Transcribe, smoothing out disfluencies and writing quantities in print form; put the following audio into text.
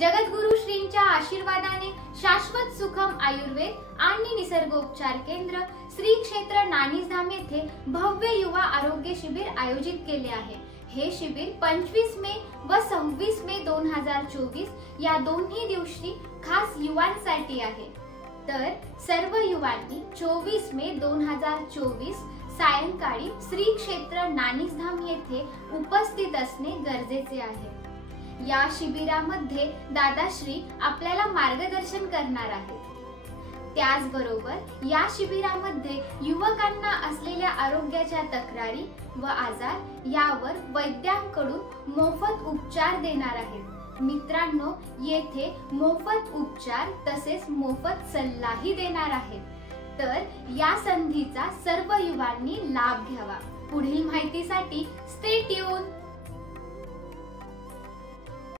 जगद्गुरु श्रींच्या आशीर्वादाने शाश्वत सुखम आयुर्वेद आणि निसर्गोपचार केंद्र श्री क्षेत्र नाणीजधाम येथे भव्य युवा आरोग्य शिबिर आयोजित केले आहे। हे शिबिर 25 मे व 26 मे 2024 या दोन्ही दिवशी खास युवांसाठी आहे। तर सर्व युवांनी 24 मे 2024 सायंकाळी श्री क्षेत्र नाणीजधाम येथे उपस्थित असणे गरजेचे आहे। या शिबिरामध्ये दादाश्री आपल्याला मार्गदर्शन करणार आहेत। त्याचबरोबर या शिबिरामध्ये युवकांना असलेल्या आरोग्याच्या तक्रारी व आजार यावर वैद्यांकडून मोफत उपचार देणार आहेत। मित्रांनो, येथे मोफत उपचार तसेच मोफत सल्लाही देणार आहेत। तर या संधीचा सर्व युवांनी लाभ घ्यावा। पुढील माहितीसाठी स्टे ट्यून।